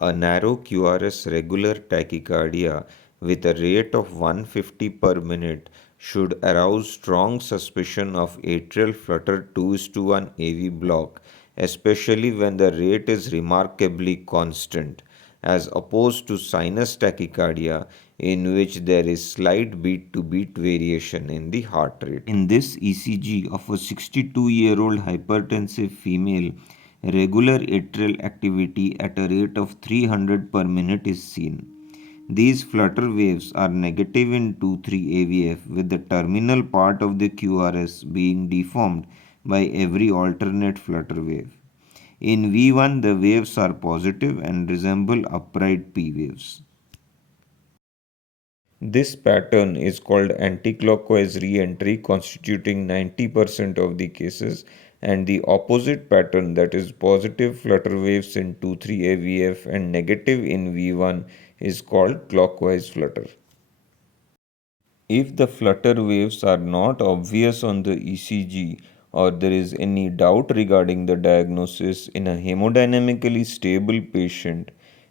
A narrow QRS regular tachycardia with a rate of 150 per minute should arouse strong suspicion of atrial flutter 2:1 AV block, especially when the rate is remarkably constant, as opposed to sinus tachycardia, in which there is slight beat to beat variation in the heart rate. In this ECG of a 62-year-old hypertensive female, regular atrial activity at a rate of 300 per minute is seen. These flutter waves are negative in 2,3 AVF, with the terminal part of the QRS being deformed by every alternate flutter wave. In V1, the waves are positive and resemble upright P waves. This pattern is called anticlockwise re-entry, constituting 90% of the cases, and the opposite pattern, that is positive flutter waves in 2,3 AVF and negative in V1, is called clockwise flutter. If the flutter waves are not obvious on the ECG, or there is any doubt regarding the diagnosis in a hemodynamically stable patient,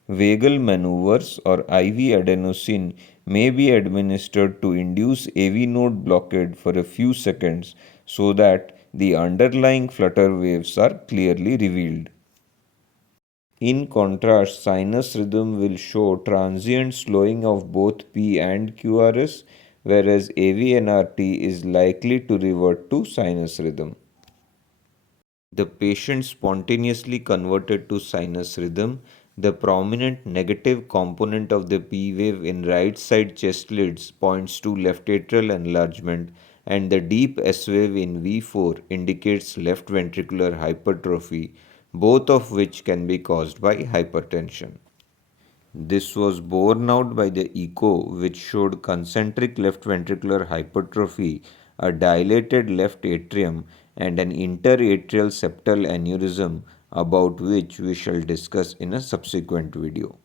vagal maneuvers or IV adenosine may be administered to induce AV node blockade for a few seconds so that the underlying flutter waves are clearly revealed. In contrast, sinus rhythm will show transient slowing of both P and QRS, whereas AVNRT is likely to revert to sinus rhythm. The patient spontaneously converted to sinus rhythm. The prominent negative component of the P wave in right side chest lids points to left atrial enlargement, and the deep S wave in V4 indicates left ventricular hypertrophy, both of which can be caused by hypertension. This was borne out by the echo, which showed concentric left ventricular hypertrophy, a dilated left atrium, and an interatrial septal aneurysm, about which we shall discuss in a subsequent video.